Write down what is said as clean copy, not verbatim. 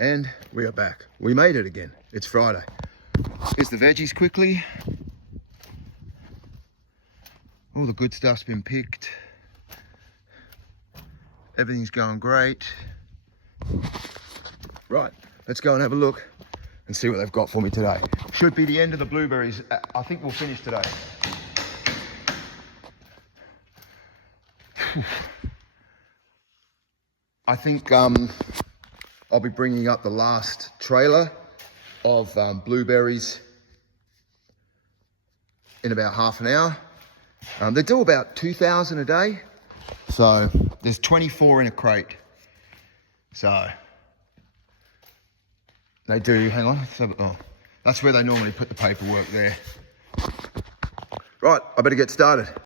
And we are back. We made it again. It's Friday. Here's the veggies quickly. All the good stuff's been picked. Everything's going great. Right, let's go and have a look and see what they've got for me today. Should be the end of the blueberries. I think we'll finish today. I think I'll be bringing up the last trailer of blueberries in about half an hour. They do about 2,000 a day. So there's 24 in a crate. So they do, hang on, oh, that's where they normally put the paperwork there. Right, I better get started.